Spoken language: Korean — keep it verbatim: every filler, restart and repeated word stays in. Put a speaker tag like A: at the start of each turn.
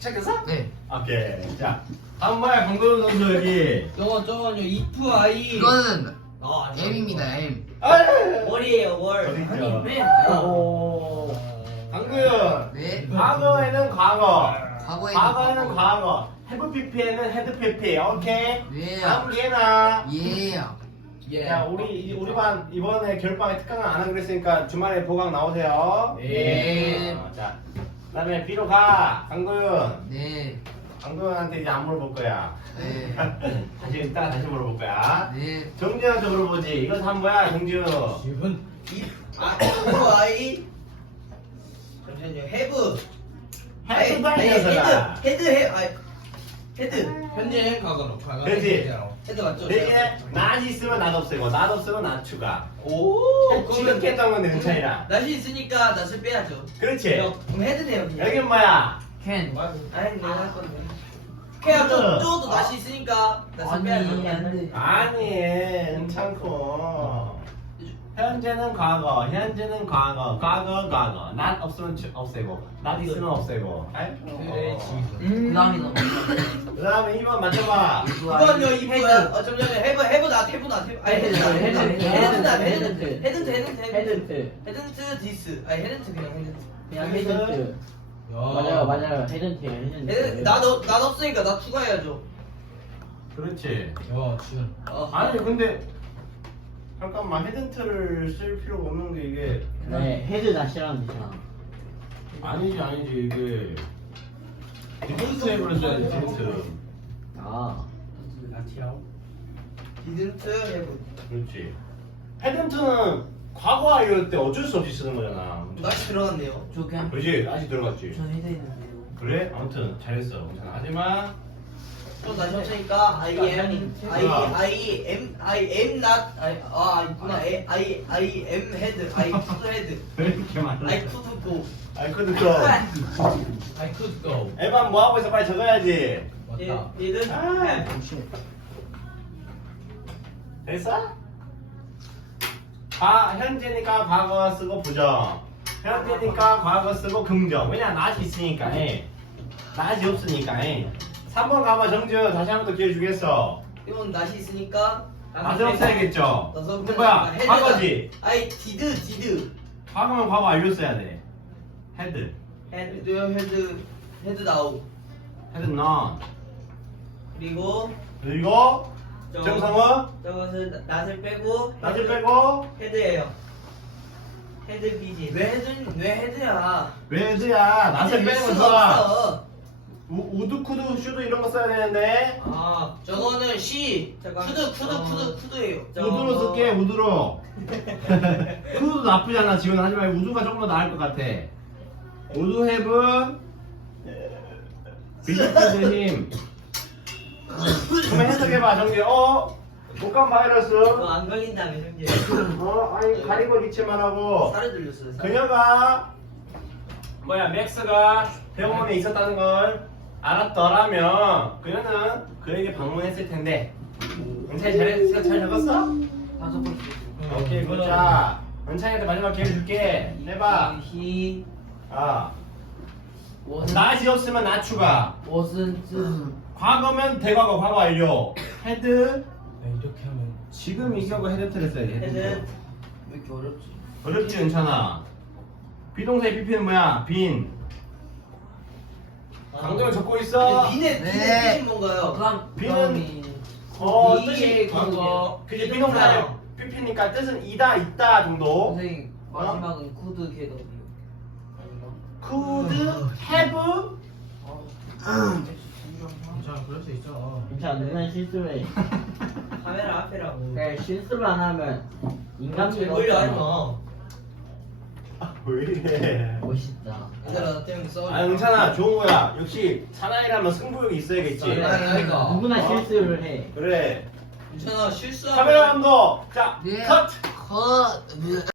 A: 시작했어?
B: 네.
A: 오케이. 자, 다음 뭐야, 강도현 선수 여기.
C: 저거 저거요 if I
B: 이거는
C: 어, 아니,
B: M입니다. M.
A: 아이.
C: 월이에요 월.
A: 어디 있죠?
C: 아니 왜?
A: 오. 강도현.
B: 네.
A: 과거에는 과거.
B: 과거에는
A: 과거에는 과거. have pp에는 had pp. 오케이.
B: 예.
A: 다음 얘나.
B: 예.
C: 예.
A: 야, 우리 우리 반 이번에 겨울방에 특강을 안 하기로 했으니까 주말에 보강 나오세요.
B: 네.
A: 어, 자, 그다음에 B로 가. 강도현.
B: 네.
A: 강도현한테 이제 안 물어볼 거야.
B: 네.
A: 다시 이따 다시 물어볼 거야.
B: 네.
A: 정지현한테 물어보지. 이거 다 뭐야, 정지현?
C: 지금 if 아 if I 잠시만요 have
A: 해도
C: 아니,
A: 아니었어.
C: 헤드 헤드 해 아이 헤드
D: 현재 과거로 과거
A: 그렇지.
C: 헤드 맞죠?
A: 대신에 낫 있으면 낫 없애고, 낫 없으면 낫 추가.
C: 오
A: 지금 했던 건데 은찬이랑.
C: 낫이 있으니까 낫을 빼야죠.
A: 그렇지.
C: 그럼 헤드 돼요 그냥.
A: 여긴 뭐야?
B: 캔.
C: 아니 내가 할 건데. 그냥 좀 쪼도 낫이 있으니까 낫을
B: 아니,
C: 빼야죠.
B: 안 돼.
A: 아니, 은찬코. 현재는 과거, 현재는 과거, 과거, 과거. 낫 없으면 추- 없애고, 낫 있으면 없애고. 아이?
C: 그래,
B: 음. 그다음이 너무.
A: 그 다음에 이 번 맞춰봐.
C: 이번요 이번 어 잠시만요 해브 해브 낫 해브 낫 해브 아니 헤드 낫 헤드
B: 헤드,
C: 헤드 낫
B: 헤드,
C: 헤드
B: 헤드.
C: 헤드 헤드
E: 헤드트
C: 헤드 디스 아니 헤드 그냥 헤드
E: 그냥
A: 헤드트.
E: 헤드트 맞아요 맞아요 헤드트예요 헤드트
C: 헤드 나도 나 없으니까 나 추가해야죠.
A: 그렇지.
D: 야 지금
C: 어.
A: 아니, 근데. 잠깐만, 헤든트를 쓸 필요가 없는 게 이게.
E: 네 헤드 낫이라는 뜻이야
A: 아니지, 아니지, 이게. 디펜트 앱으로 써야지, 디펜트.
E: 아
C: 디든트 해브
A: 그렇지. 헤든트는 과거 완료 때 어쩔 수 없이 쓰는 거잖아.
C: 낫이 들어갔네요.
B: 저 그냥.
A: 그렇지, 다시 들어갔지.
B: 저 헤드 있는데요.
A: 그래? 아무튼 잘했어. 괜찮아. 하지만
C: 또 낫이 없으니까 I am I I am I am not I 아 있구나 I I I am head I could head
A: 왜 이렇게 많아?
C: I could go
A: 아이 그거
D: I could go
A: 에반 뭐 하고 있어? 빨리 적어야지.
D: 맞다
C: 디든
A: 아.
C: have
A: 됐어? 아, 현재니까 과거 쓰고 부정. 현재니까 과거 쓰고 긍정. 왜냐, 낫이 있으니까. 해. 낫이 없으니까. 해. 삼 번 가봐, 정지현. 다시 한 번 더 기회 주겠어.
C: 이건 낫이 있으니까
A: 낫을 없애야겠죠?
C: 나서
A: 근데 뭐야, 과거지?
C: 아이 디드 디드
A: 과거면 과거 완료 써야 돼. 헤드.
C: 헤드요 헤드 헤드 나오
A: 헤드 넌.
C: 그리고
A: 그리고
C: 저거-
A: 정성은
C: 저것은 낫을 빼고
A: 낫을
C: 헤드-
A: 빼고
C: 헤드예요. 헤드 비지 왜 헤드 왜 헤드야?
A: 왜 헤드야? 낫을
C: 헤드
A: 빼는 거
C: 수가
A: 좋아.
C: 없어.
A: 우, 우드 쿠드 슈드 이런 거 써야 되는데
C: 아 저거는 C
B: 잠깐.
C: 쿠드 쿠드
B: 어.
C: 쿠드 쿠드예요.
A: 우드로 쓸게 우드로. 쿠드도 나쁘지 않아. 지금 하지 말고 우드가 조금 더 나을 것 같아. 우드 헤브 비지트드 힘. 그러면 해석해봐 정리. 어? 독감 바이러스.
C: 그거 안 걸린다며 형제.
A: 어? 아니 가리고 리치만 하고.
C: 살을 들렸어요. 살.
A: 그녀가 뭐야 맥스가 병원에 있었다는 걸 알았더라면 그녀는 그에게 방문했을 텐데. 은찬이 잘했어? 잘 적었어?
B: 다 적고 있어요.
A: 오케이 굿자. 은찬이한테 마지막 기회 줄게. 해봐.
B: 히
A: 아
B: 옷은
A: 낫이 없으면 나 추가.
B: 옷은 뜻.
A: 과거면 대과거 과거 완료. 헤드
D: 네, 이렇게 하면
A: 지금 이 경우 헤드트를 써야지.
C: 헤드
A: 헤드.
B: 왜 이렇게 어렵지?
A: 어렵지 은찬아. 비동사의 pp는 뭐야? 빈. 강동원 적고 있어.
C: 비네
B: 네.
C: 비네 비는 뭔가요?
B: 그다음
A: 비는 어
B: 이
A: 뜻이
B: 그거.
A: 그게 비동사의 pp니까 뜻은 이다 있다 정도.
B: 선생님 마지막은 쿠드 개거든요. 아닌가?
A: could have
B: 아,
D: 괜찮아 그럴 수 있죠
E: 괜찮아 누나 실수해
C: 카메라 앞에라고.
E: 그래 실수를 안 하면 인간미가
C: 걸려 하지
E: 없잖아
C: 마.
A: 아, 왜 이래?
E: 멋있다
C: 얘들아 나 때문에 싸우지.
A: 아 은찬아 좋은 거야. 역시 사나이라면 승부욕이 있어야겠지.
C: 아니, 아니, 아니.
E: 누구나
A: 어?
E: 실수를 해
A: 그래.
C: 괜찮아 실수하면.
A: 카메라 감독 자
B: 네.
A: 컷.
B: 컷.